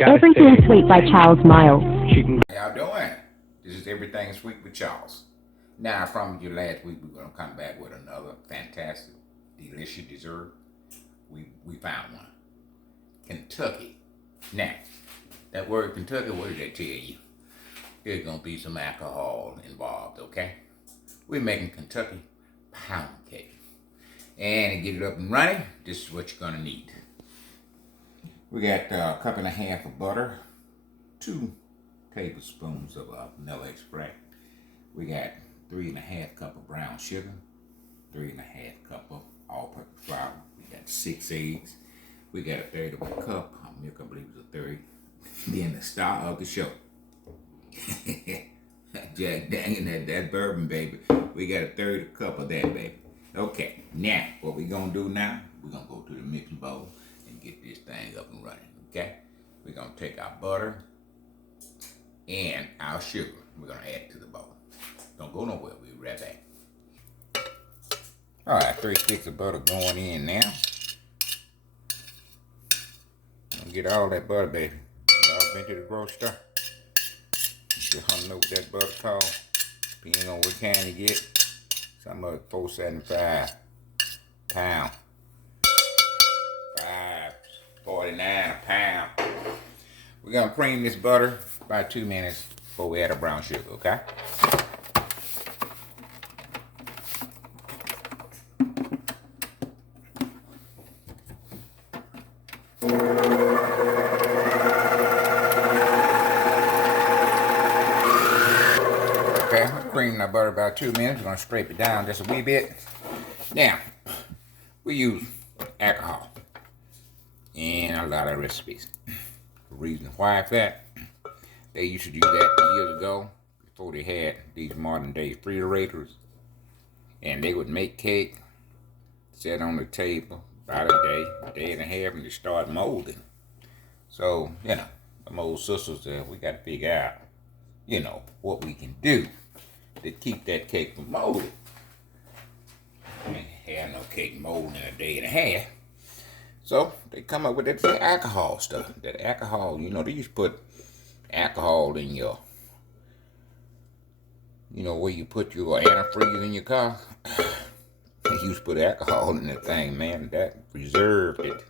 Everything Sweet by Charles Miles. How y'all doing? This is Everything Sweet with Charles. Now, I promised you last week we're going to come back with another fantastic, delicious dessert. We found one. Kentucky. Now, that word Kentucky, what did that tell you? There's going to be some alcohol involved, okay? We're making Kentucky pound cake. And to get it up and running, this is what you're going to need. We got a cup and a half of butter, 2 tablespoons of vanilla extract. We got 3.5 cup of brown sugar, 3.5 cup of all-purpose flour. We got 6 eggs. We got a third of a cup of milk, I believe it was a third. Then the star of the show. Jack Daniel, that bourbon, baby. We got a third cup of that, baby. Okay, now, what we gonna do now, we're gonna go to the mixing bowl and get this thing up and running, okay? We're gonna take our butter and our sugar. We're gonna add it to the bowl. Don't go nowhere, we'll be right back. All right, 3 sticks of butter going in now. Get all that butter, baby. Y'all been to the grocery store? You don't know what that butter costs. Depending on what kind you get. Some of it $4.75 pound. $5.49 a pound. We're gonna cream this butter about 2 minutes before we add our brown sugar, okay? Okay, we're creaming our butter about 2 minutes. We're gonna scrape it down just a wee bit. Now, we use alcohol in a lot of recipes. The reason why is that they used to do that years ago before they had these modern day refrigerators, and they would make cake, set on the table about a day and a half, and they start molding. So, you know, them old sisters, we got to figure out, you know, what we can do to keep that cake from molding. I mean, have no cake molding in a day and a half. So they come up with that alcohol stuff. That alcohol, you know, they used to put alcohol in your, you know, where you put your antifreeze in your car. They used to put alcohol in that thing, man. That preserved it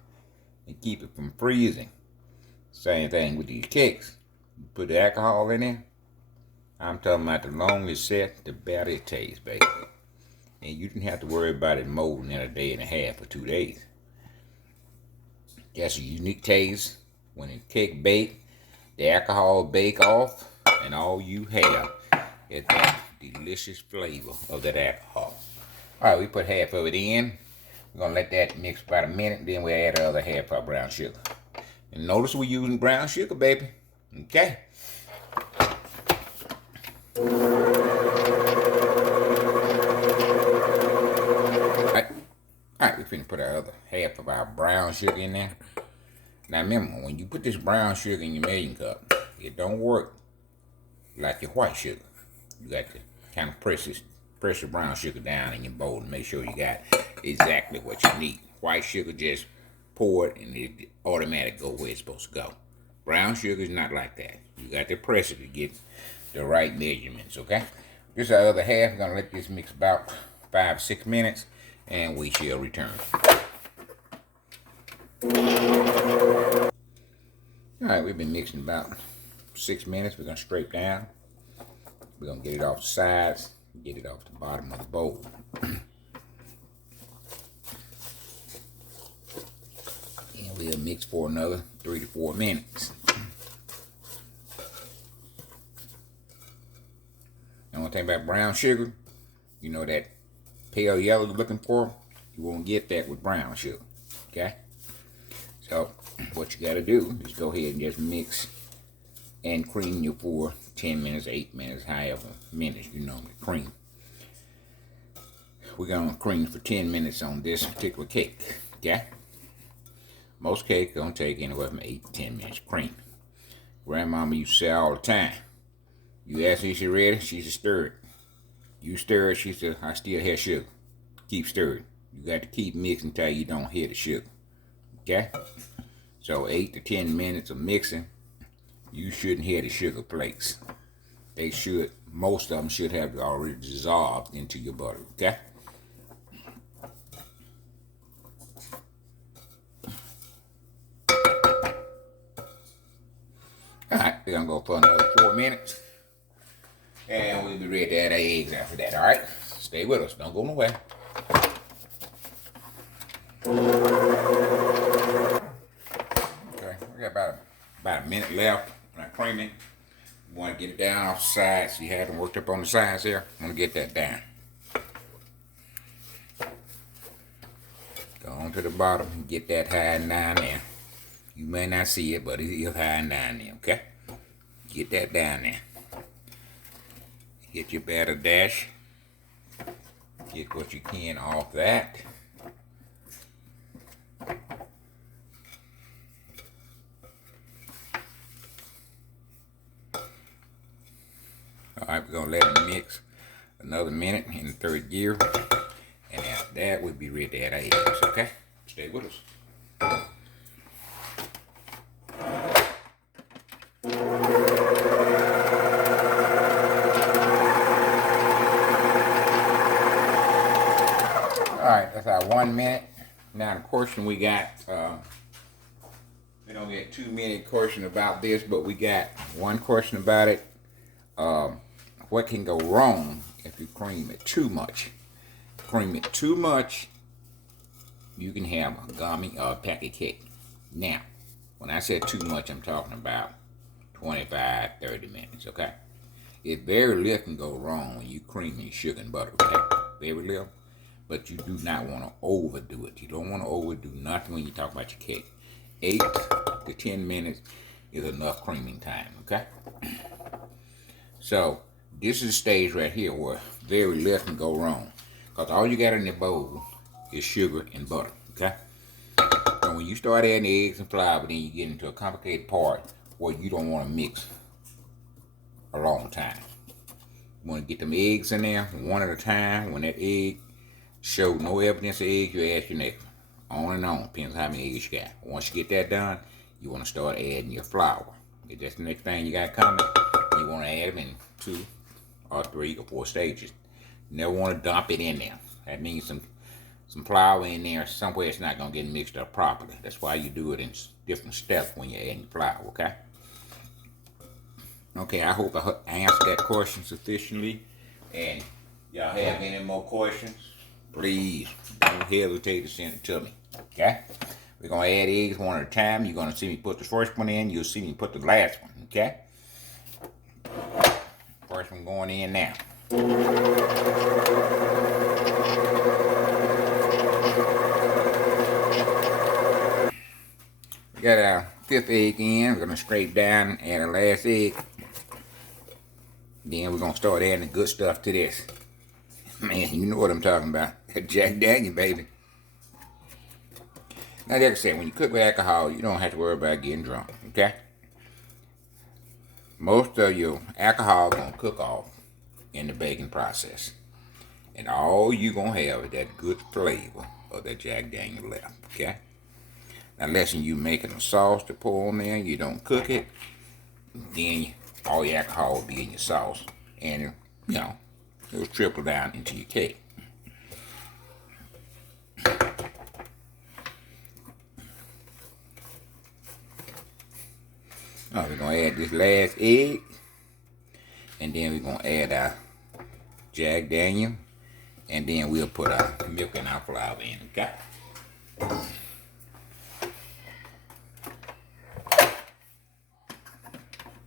and keep it from freezing. Same thing with these cakes. You put the alcohol in there. I'm talking about the longer it's set, the better it tastes, baby. And you didn't have to worry about it molding in a day and a half or 2 days. That's a unique taste. When the cake bake, the alcohol bake off, and all you have is that delicious flavor of that alcohol. All right, we put half of it in. We're gonna let that mix about a minute, then we add the other half of brown sugar. And notice we're using brown sugar, baby. Okay? Alright, we're finna put our other half of our brown sugar in there. Now remember, when you put this brown sugar in your measuring cup, it don't work like your white sugar. You got to kind of press your brown sugar down in your bowl and make sure you got exactly what you need. White sugar, just pour it and it automatically go where it's supposed to go. Brown sugar is not like that. You got to press it to get the right measurements, okay? This is our other half. We're gonna let this mix about 5-6 minutes and we shall return. Alright, we've been mixing about 6 minutes. We're gonna scrape down. We're gonna get it off the sides, get it off the bottom of the bowl. And we'll mix for another 3 to 4 minutes. And one thing about brown sugar, you know that pale yellow you're looking for, you won't get that with brown sugar, okay? So what you gotta do is go ahead and just mix and cream you for 10 minutes, 8 minutes, however minutes you normally cream. We're gonna cream for 10 minutes on this particular cake, okay? Most cakes gonna take anywhere from 8 to 10 minutes to cream. Grandmama used to say all the time, you ask her if she's ready, she said stir it. You stir it, she said, I still have sugar. Keep stirring. You got to keep mixing until you don't hit the sugar. Okay? So 8 to 10 minutes of mixing, you shouldn't have the sugar flakes. They should, most of them should have already dissolved into your butter, okay? Alright, we're gonna go for another 4 minutes. And we'll be ready to add our eggs after that, alright? Stay with us, don't go nowhere. Okay, we got about a minute left on our creaming. We want to get it down off the sides. You haven't worked up on the sides here. I want to get that down. Go on to the bottom and get that high and down there. You may not see it, but it is high and down there, okay? Get that down there. Get your batter dash. Get what you can off that. Alright, we're going to let it mix another minute in the third gear. And after that, we'll be ready to add our eggs, okay? Stay with us. Alright, that's our 1 minute. Now the question we got, we don't get too many questions about this, but we got one question about it. What can go wrong if you cream it too much? Cream it too much, you can have a gummy or a packet cake. Now, when I said too much, I'm talking about 25, 30 minutes, okay? It very little can go wrong when you cream your sugar and butter, okay? Very little. But you do not want to overdo it. You don't want to overdo nothing when you talk about your cake. 8 to 10 minutes is enough creaming time, okay? So, this is the stage right here where very little can go wrong. Because all you got in the bowl is sugar and butter, okay? And when you start adding eggs and flour, then you get into a complicated part where you don't want to mix a long time. You want to get them eggs in there one at a time. When that egg show no evidence of eggs, you add your next one. On and on, depends how many eggs you got. Once you get that done, you want to start adding your flour. If that's the next thing you got coming, you want to add them in 2 or 3 or 4 stages. You never want to dump it in there. That means some flour in there somewhere it's not going to get mixed up properly. That's why you do it in different steps when you're adding flour, okay? Okay, I hope I answered that question sufficiently. And y'all have any more questions, please don't hesitate to send it to me, okay? We're going to add eggs one at a time. You're going to see me put the first one in. You'll see me put the last one, okay? First one going in now. We got our 5th egg in. We're going to scrape down and add our last egg. Then we're going to start adding the good stuff to this. Man, you know what I'm talking about. Jack Daniel, baby. Now, like I said, when you cook with alcohol, you don't have to worry about getting drunk, okay? Most of your alcohol is going to cook off in the baking process. And all you're going to have is that good flavor of that Jack Daniel left, okay? Now, unless you making a sauce to pour on there, you don't cook it, then all your alcohol will be in your sauce. And, you know, it'll trickle down into your cake. Now we're going to add this last egg. And then we're going to add our Jack Daniel. And then we'll put our milk and our flour in, okay?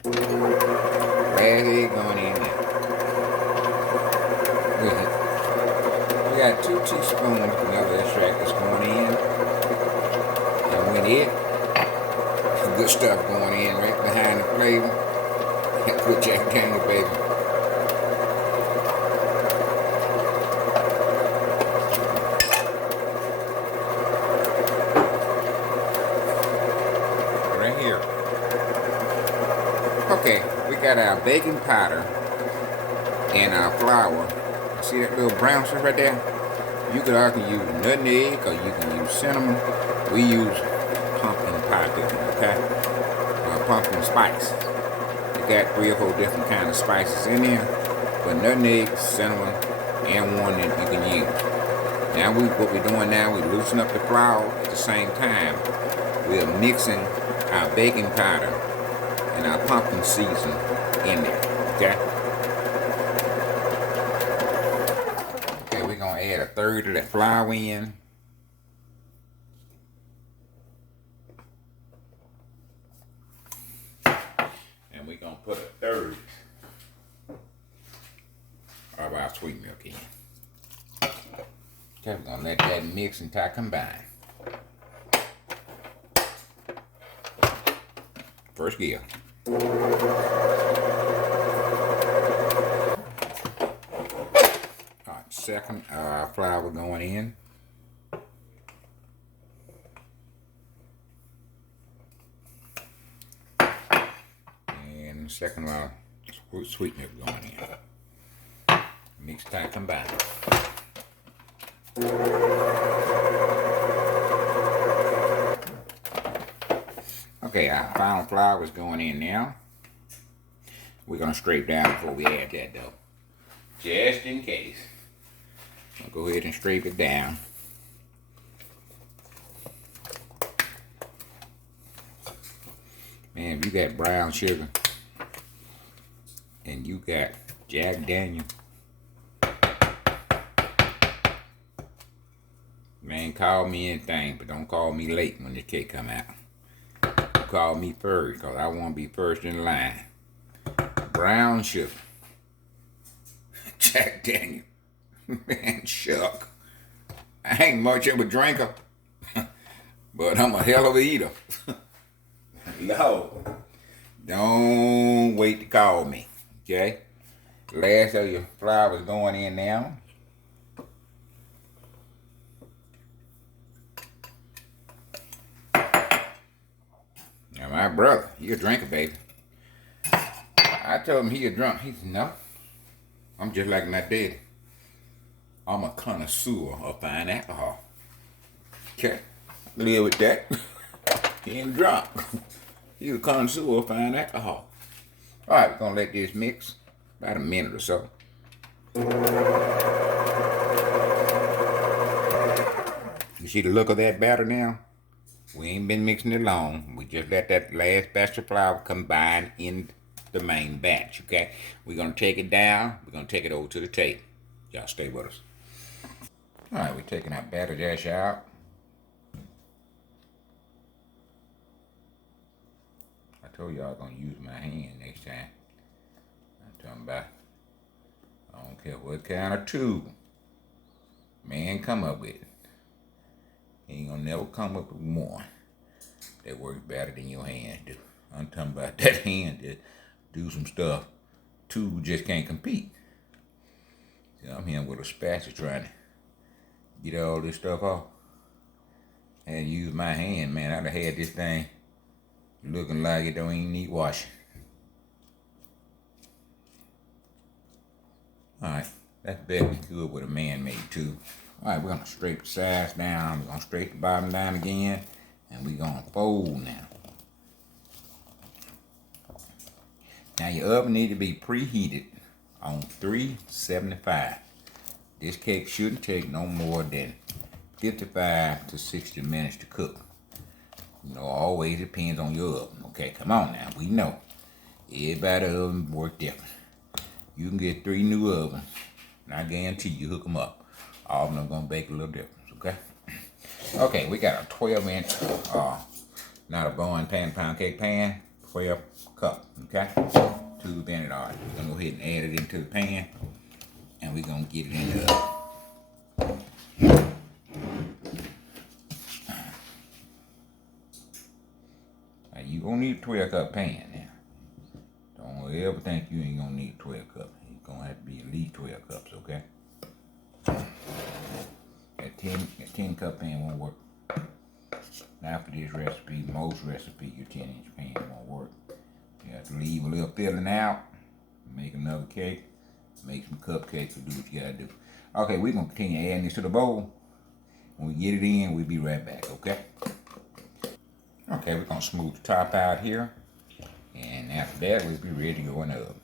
Last egg going in there. We got 2 teaspoons of vanilla extract that's going in. And when some good stuff going in right behind the flavor. That good Jack Daniel, baby. Right here. Okay, we got our baking powder and our flour. See that little brown stuff right there? You could also use nutmeg or you can use cinnamon. We use pumpkin pie, okay? Pumpkin spice. got 3 or 4 different kind of spices in there, but nutmeg, cinnamon, and one that you can use. Now what we're doing now, we loosen up the flour at the same time. We're mixing our baking powder and our pumpkin season in there. Okay. Okay, we're gonna add 1/3 of that flour in. And we're gonna put 1/3 of our sweet milk in. Okay, we're gonna let that mix until I combine. First gear. Alright, second flour going in. And second sweet milk going in. Mix tight, combine. Okay, our final flour is going in now. We're gonna scrape down before we add that though, just in case. I'll go ahead and scrape it down. Man, if you got brown sugar and you got Jack Daniel, man, call me anything, but don't call me late when the cake come out. Call me first, because I want to be first in line. Brown sugar. Jack Daniel. Man, shuck. I ain't much of a drinker, but I'm a hell of a eater. No. Don't wait to call me, okay? Last of your flour is going in now. Now my brother, he a drinker, baby. I told him he a drunk. He said, no, I'm just like my daddy. I'm a connoisseur of fine alcohol. Okay, live with that. He ain't drunk. He's a connoisseur of fine alcohol. All right, we're gonna let this mix about a minute or so. You see the look of that batter now? We ain't been mixing it long. We just let that last batch of flour combine in the main batch, okay? We're gonna take it down. We're gonna take it over to the table. Y'all stay with us. All right, we're taking our batter dash out. I told y'all I was gonna use my hand next time. I'm talking about, I don't care what kind of tool man come up with. He ain't gonna never come up with one that works better than your hand do. I'm talking about that hand that do some stuff two just can't compete. See, I'm here with a spatula trying to get all this stuff off. I had to use my hand, man. I'd have had this thing looking like it don't even need washing. Alright, that's better be good with a man-made tool. Alright, we're gonna scrape the sides down, we're gonna scrape the bottom down again, and we're gonna fold now. Now your oven need to be preheated on 375. This cake shouldn't take no more than 55 to 60 minutes to cook. You know, always depends on your oven. Okay, come on now, we know. Everybody's oven work different. You can get 3 new ovens, and I guarantee you hook them up. All of them are gonna bake a little difference, okay? Okay, we got a 12-inch, not a bone pan, pound cake pan, 12 cup, okay? Tube in it, all right. We're gonna go ahead and add it into the pan, and we're gonna get it in the oven. Now, you gonna need a 12-cup pan now. Don't ever think you ain't gonna need 12 cups. It's gonna have to be at least 12 cups, okay? That 10-cup pan won't work. Now for this recipe, most recipes, your 10-inch pan won't work. You have to leave a little filling out, make another cake, make some cupcakes, or do what you gotta do. Okay, we're gonna continue adding this to the bowl. When we get it in, we'll be right back, okay? Okay, we're gonna smooth the top out here. And after that, we'll be ready to go in the oven.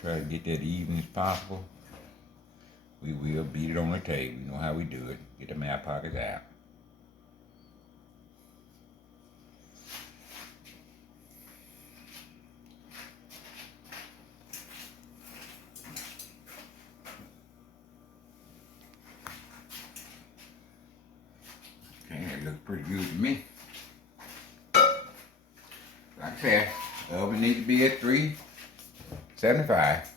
Try to get that even as possible. We will beat it on the table. You know how we do it. Get the mouth pockets out. Okay, that looks pretty good to me. Like I said, the oven needs to be at 375.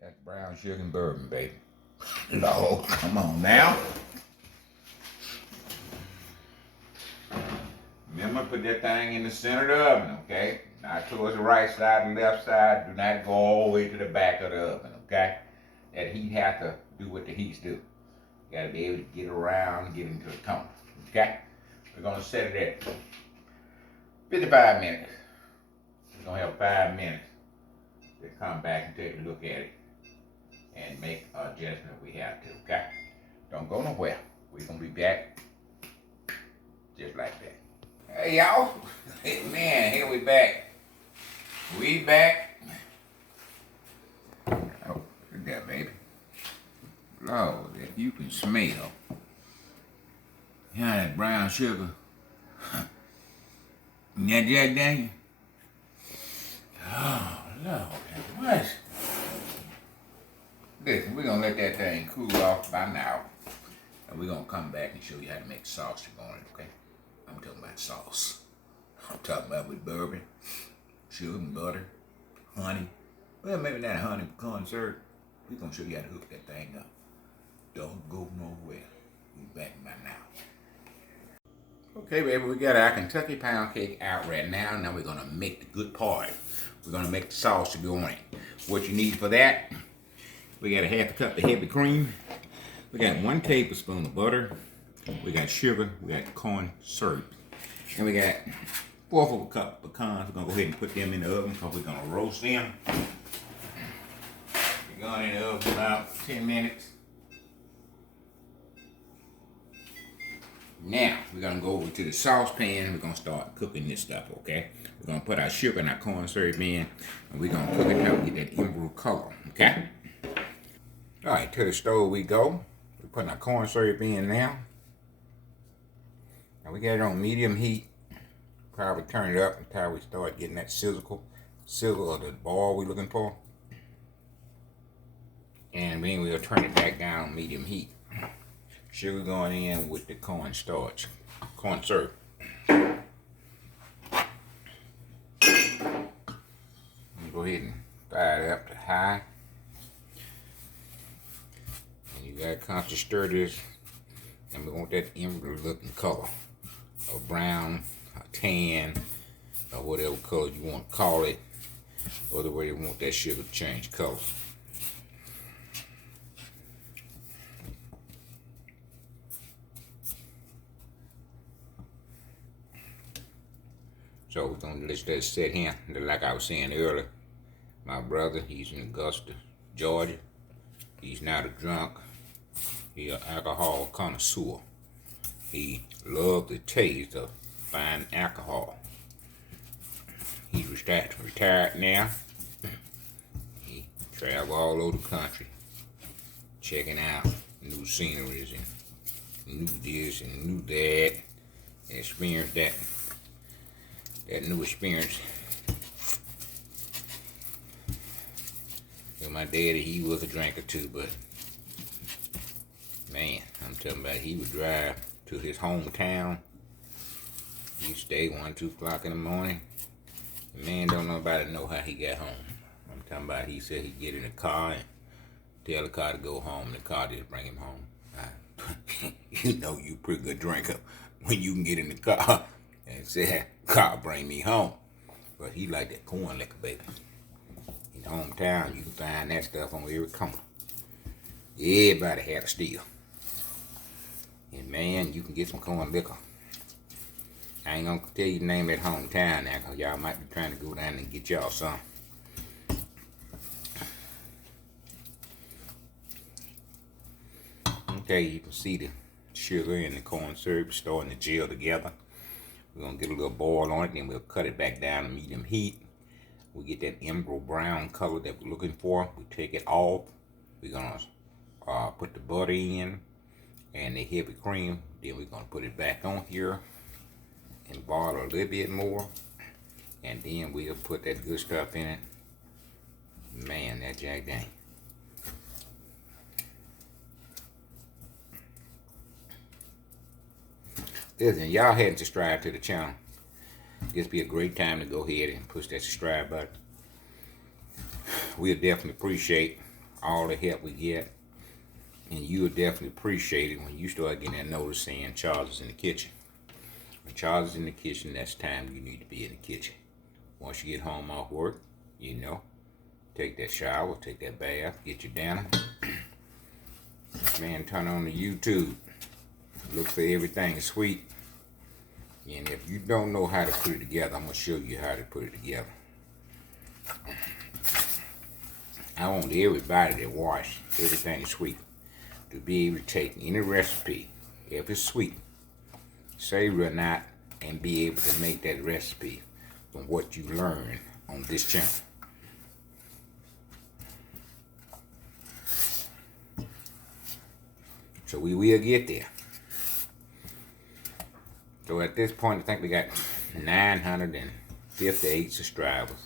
That's brown sugar and bourbon, baby. Lord, come on now. Remember, put that thing in the center of the oven, okay? Not towards the right side and left side. Do not go all the way to the back of the oven, okay? That heat has to do what the heats do. You gotta be able to get around, get into the cone, okay? We're gonna set it at 55 minutes. We're gonna have 5 minutes to come back and take a look at it and make adjustment we have to, okay? Don't go nowhere. We're gonna be back just like that. Hey y'all, hey man, here we back. We back. Oh, look at that, baby. Lord, if you can smell. Yeah, that brown sugar. And that Jack Daniel. Oh, Lord, what? Listen, we're gonna let that thing cool off by now. And we're gonna come back and show you how to make sausage on it, okay? I'm talking about sauce. I'm talking about with bourbon, sugar and butter, honey. Well, maybe not honey, pecan syrup. We're gonna show you how to hook that thing up. Don't go nowhere. We're back by now. Okay, baby, we got our Kentucky pound cake out right now. Now we're gonna make the good part. We're gonna make the sauce to go on it. What you need for that, we got a half a cup of heavy cream. We got 1 tablespoon of butter. We got sugar. We got corn syrup. And we got 1/4 of a cup of pecans. We're gonna go ahead and put them in the oven because we're gonna roast them. We're going in the oven about 10 minutes. Now, we're gonna go over to the saucepan and we're gonna start cooking this stuff, okay? We're gonna put our sugar and our corn syrup in and we're gonna cook it till we get that emerald color, okay? All right, to the stove we go. We're putting our corn syrup in now. And we got it on medium heat. Probably turn it up until we start getting that sizzle or the ball we're looking for. And then we'll turn it back down on medium heat. Sugar going in with the corn syrup. Go ahead and fire it up to high. And you gotta constantly stir this. And we want that emerald looking color. Or brown, or tan, or whatever color you want to call it. Or the way you want that sugar to change color. So we're gonna let that sit here. Like I was saying earlier, my brother, he's in Augusta, Georgia. He's not a drunk. He's an alcohol connoisseur. He loves the taste of fine alcohol. He's retired now. He travels all over the country, checking out new sceneries and new this and new that. And experience that new experience. My daddy, he was a drinker too, but man, I'm talking about he would drive to his hometown. He'd stay 1, 2 o'clock in the morning. Man, don't nobody know how he got home. I'm talking about he said he'd get in the car and tell the car to go home, and the car just bring him home. You know you pretty good drinker when you can get in the car and say, car bring me home. But he like that corn liquor, baby. In his hometown, you can find that stuff on every corner. Everybody had a steal. And man, you can get some corn liquor I ain't gonna tell you the name at hometown now, cause y'all might be trying to go down and get y'all some. Okay, you can see the sugar and the corn syrup starting to gel together. We're gonna get a little boil on it, then we'll cut it back down to medium heat. We get that emerald brown color that we're looking for. We take it off. We're gonna put the butter in and the heavy cream. Then we're gonna put it back on here and boil a little bit more. And then we'll put that good stuff in it. Man, that Jack dang. Listen, y'all hadn't subscribed to the channel. This be a great time to go ahead and push that subscribe button. We'll definitely appreciate all the help we get. And you'll definitely appreciate it when you start getting that notice saying Charles is in the kitchen. When Charles is in the kitchen, that's time you need to be in the kitchen. Once you get home off work, you know, take that shower, take that bath, get your dinner. Man, turn on the YouTube. Look for everything sweet. And if you don't know how to put it together, I'm going to show you how to put it together. I want everybody that watch everything sweet to be able to take any recipe, if it's sweet, savory or not, and be able to make that recipe from what you learn on this channel. So we will get there. So at this point, I think we got 958 subscribers.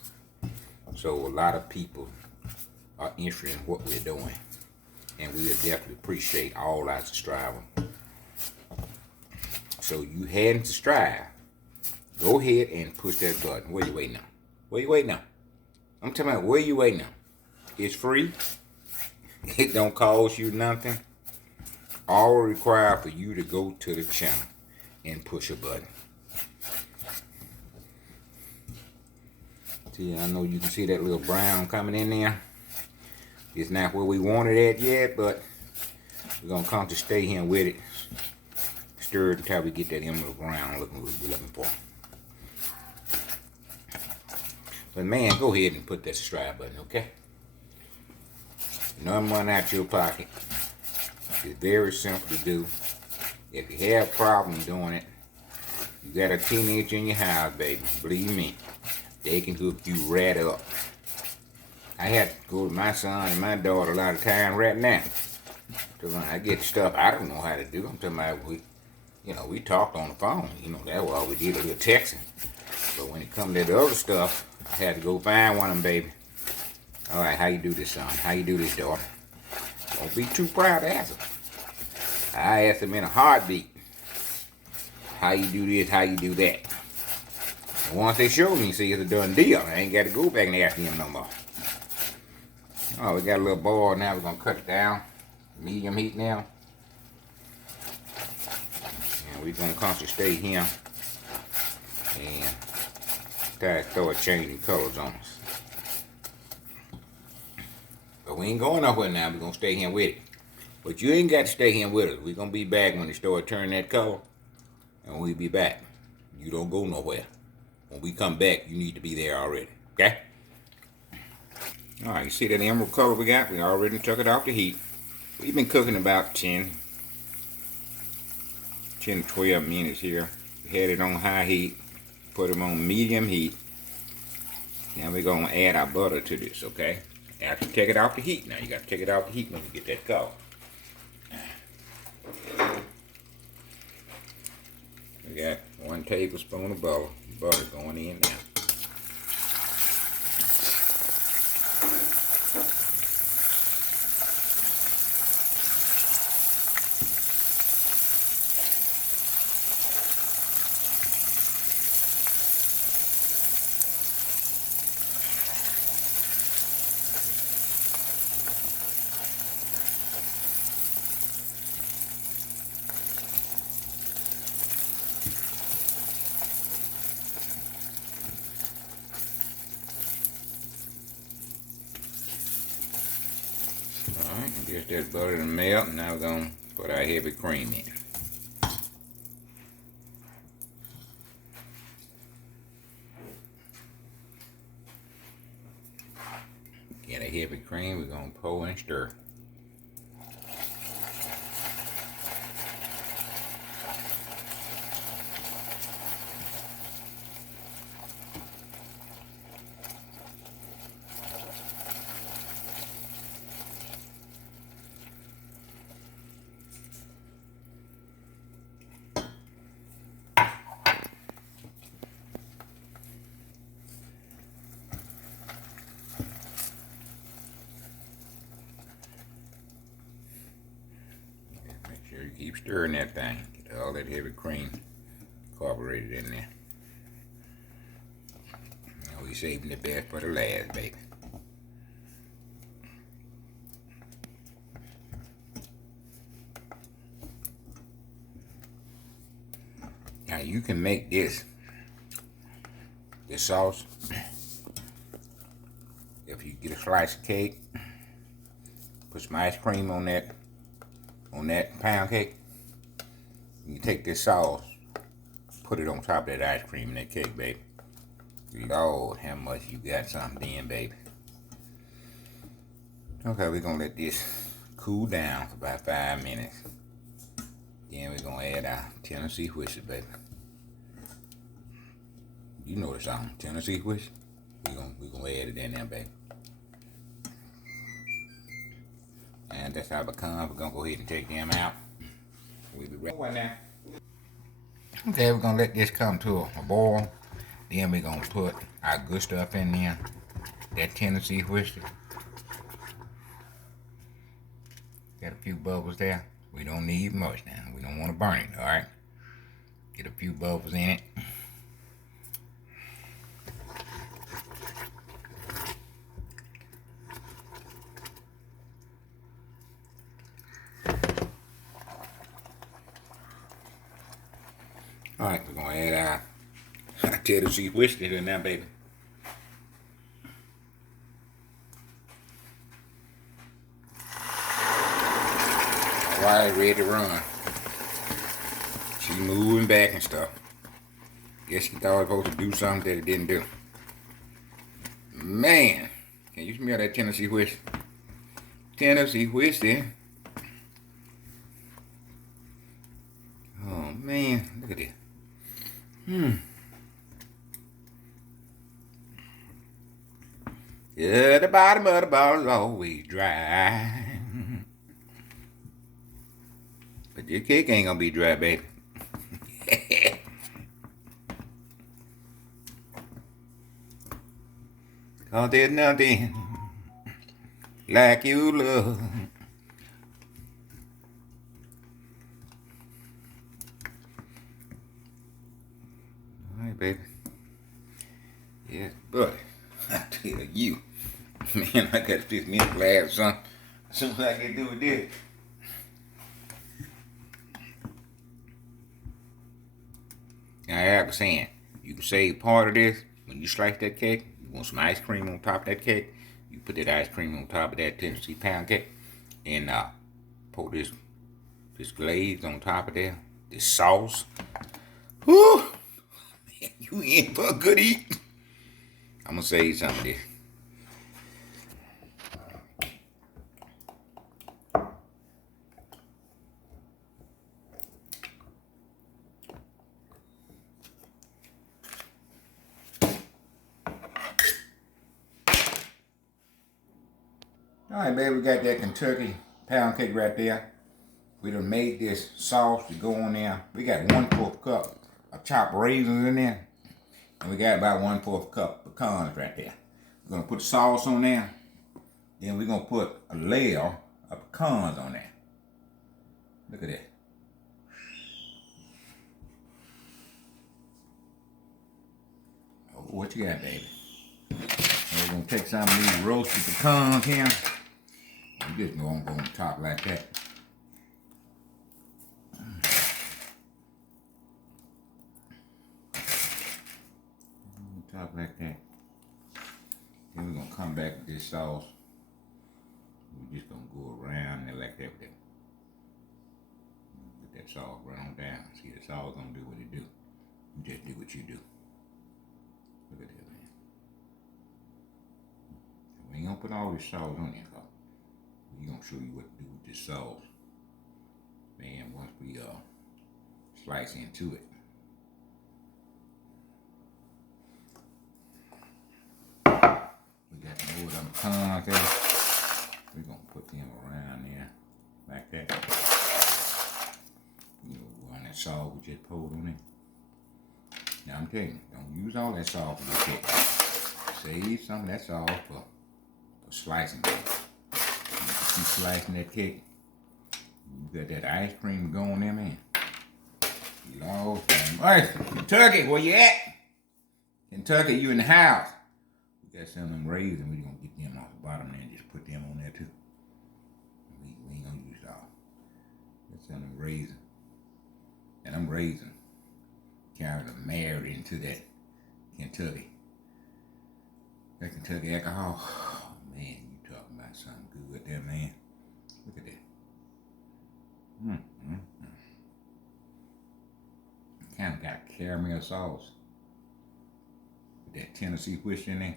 So a lot of people are interested in what we're doing. And we will definitely appreciate all our subscribers. So you hadn't subscribed, go ahead and push that button. Where you waiting on? Where you waiting on? I'm talking about where you waiting on. It's free. It don't cost you nothing. All required for you to go to the channel and push a button. See, I know you can see that little brown coming in there. It's not where we want it at yet, but we're gonna come to stay here with it. Stir it until we get that emerald brown looking what we're looking for. But man, go ahead and put that subscribe button, okay? No money out your pocket. It's very simple to do. If you have a problem doing it, you got a teenager in your house, baby. Believe me, they can hook you right up. I had to go with my son and my daughter a lot of time right now. So when I get stuff I don't know how to do, I'm talking about we talked on the phone. That's all we did, a little texting. But when it come to the other stuff, I had to go find one of them, baby. All right, how you do this, son? How you do this, daughter? Don't be too proud to ask them. I asked them in a heartbeat. How you do this, how you do that. And once they showed me, see, it's a done deal. I ain't got to go back and ask them no more. Oh, we got a little boil now. We're going to cut it down. Medium heat now. And we're going to constantly stay here. And try to start changing colors on us. But we ain't going nowhere now. We're going to stay here with it. But you ain't got to stay here with us. We're going to be back when they start turning that color. And we'll be back. You don't go nowhere. When we come back, you need to be there already. Okay? Alright, you see that emerald color we got? We already took it off the heat. We've been cooking about 10 to 12 minutes here. We had it on high heat. Put them on medium heat. Now we're going to add our butter to this, okay? After you take it off the heat. Now you got to take it off the heat when you get that color. We got 1 tablespoon of butter going in now. Alright, get that butter to melt, and now we're going to put our heavy cream in. Got a heavy cream, we're gonna pour and stir. Make sure you keep stirring that thing. Get all that heavy cream incorporated in there. Now we saving the best for the last, baby. Now you can make this sauce if you get a slice of cake, put some ice cream on that pound cake. You take this sauce, put it on top of that ice cream and that cake, baby. Lord, how much you got something then, baby. Okay, we're gonna let this cool down for about 5 minutes. Then we're gonna add our Tennessee whiskey, baby. You know the song, Tennessee whiskey. We're gonna add it in there, baby. And that's our pecans. We're gonna go ahead and take them out. We'll be ready now. Okay, we're gonna let this come to a boil. Then we're gonna put our good stuff in there. That Tennessee whiskey. Got a few bubbles there. We don't need much now. We don't want to burn it, alright? Get a few bubbles in it. Alright, we're gonna add our Tennessee whiskey in there, baby. Alright, ready to run. She moving back and stuff. Guess she thought it was supposed to do something that it didn't do. Man, can you smell that Tennessee whiskey? Tennessee whiskey. Oh man, look at this. Yeah, the bottom of the bottle's always dry. But your cake ain't gonna be dry, baby. Cause there's nothing like you love. Alright, baby. Yes, buddy. I tell you, man, I gotta fix me a glass or something. Something I can do with this. Now, I was saying, you can save part of this when you slice that cake. You want some ice cream on top of that cake. You put that ice cream on top of that Tennessee pound cake, and pour this glaze on top of there. This sauce. Whew! Man, you in for a good eat. I'm gonna save some of this. Alright, baby, we got that Kentucky pound cake right there. We done made this sauce to go on there. We got 1/4 cup of chopped raisins in there. And we got about 1/4 cup of pecans right there. We're gonna put the sauce on there. Then we're gonna put a layer of pecans on there. Look at that. Oh, what you got, baby? And we're gonna take some of these roasted pecans here. I'm just gonna go on top like that. On top like that. Then we're gonna come back with this sauce. We're just gonna go around it like that with that. Get that sauce round down. See, the sauce gonna do what it do. You just do what you do. Look at that, man. We ain't gonna put all this sauce on there, cause we're gonna show you what to do with this sauce. Man, once we slice into it. We got more of them pecans there. We're gonna put them around there like that. You know, on that sauce we just poured on it. Now I'm telling you, don't use all that sauce for the cake. Save some of that sauce for slicing it. You keep slicing that cake. You got that ice cream going there, man. Lord, hey, Kentucky, where you at? Kentucky, you in the house. We got some of them raisins. We're going to get them off the bottom there and just put them on there too. We ain't going to use it all. Got some of them raisins. And them raisins kind of married into that Kentucky. That Kentucky alcohol. Oh, man, you talking about something good there, man. Look at that. Kind of got caramel sauce with that Tennessee whisk in there.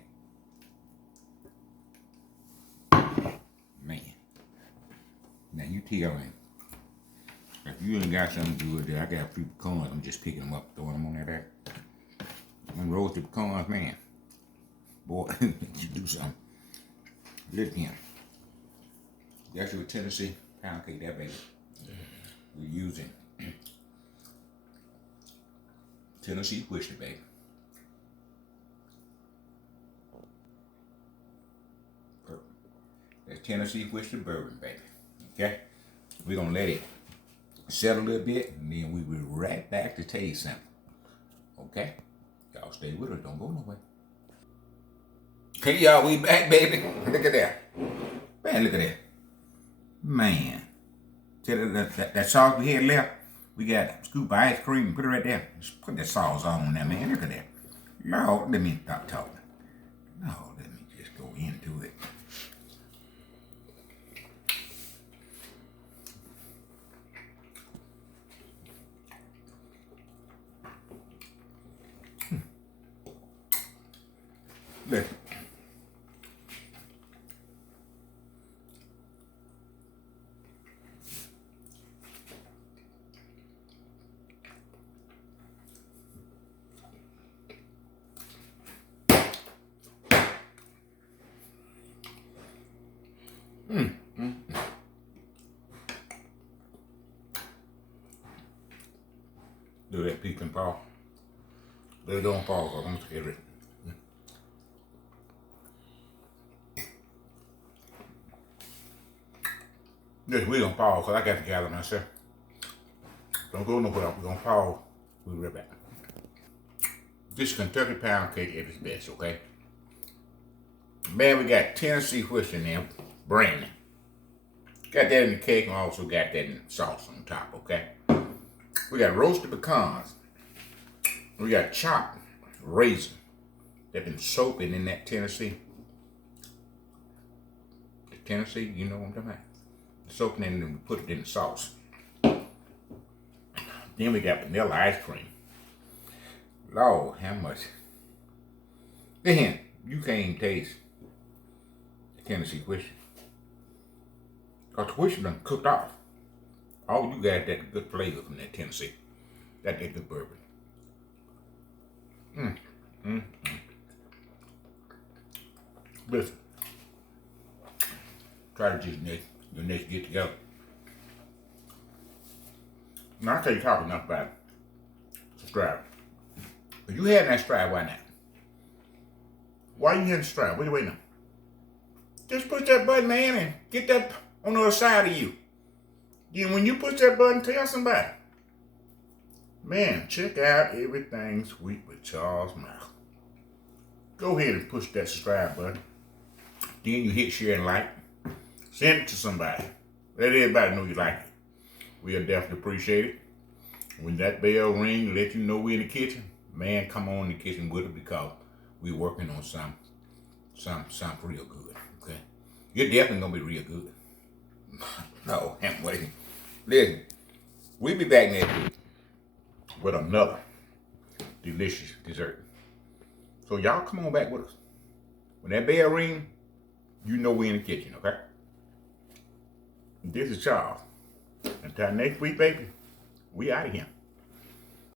Man. Now you tell me, if you ain't got something good there, I got a few pecans, I'm just picking them up, throwing them on there. Them roasted pecans, man. Boy, you do something. Look at him. That's your Tennessee pound cake, that baby. We're using Tennessee whiskey, baby. That's Tennessee whiskey bourbon, baby. Okay? We're going to let it settle a little bit, and then we will be right back to taste something. Okay? Y'all stay with us. Don't go nowhere. Okay, y'all, we back, baby. Look at that. Man, look at that. Man. See that sauce we had left? We got a scoop of ice cream. Put it right there. Just put that sauce on there, man. Look at that. Lord, let me stop talking. No, let me just go into it. Look. Do that pecan paw. Let it don't fall, because I'm scared. Yes, we gonna pause, because I got to gather myself. Don't go nowhere. We're gonna pause. We'll be right back. This Kentucky pound cake at its best, okay? Man, we got Tennessee whiskey in there, brandy. Got that in the cake, and also got that in the sauce on top, okay? We got roasted pecans. We got chopped raisin. They've been soaking in that Tennessee. The Tennessee, you know what I'm talking about? Soaking in and we put it in the sauce. Then we got vanilla ice cream. Lord, how much? Then you can't even taste the Tennessee whiskey. Because the whiskey done cooked off. All you got is that good flavor from that Tennessee. That good bourbon. Listen. Try to just your next get together. Now I tell you talk enough about it. Subscribe. If you had that subscribe, why not? Why you hitting subscribe? What are you waiting on? Just push that button, man, and get that on the other side of you. Then when you push that button, tell somebody. Man, check out Everything Sweet with Charles Mouth. Go ahead and push that subscribe button. Then you hit share and like. Send it to somebody. Let everybody know you like it. We'll definitely appreciate it. When that bell rings, let you know we're in the kitchen. Man, come on in the kitchen with it because we're working on something real good. Okay, you're definitely gonna be real good. No, I'm waiting. Listen, we'll be back next week with another delicious dessert. So y'all come on back with us. When that bell rings, you know we in the kitchen, okay? This is Charles. Until next week, baby, we out of here.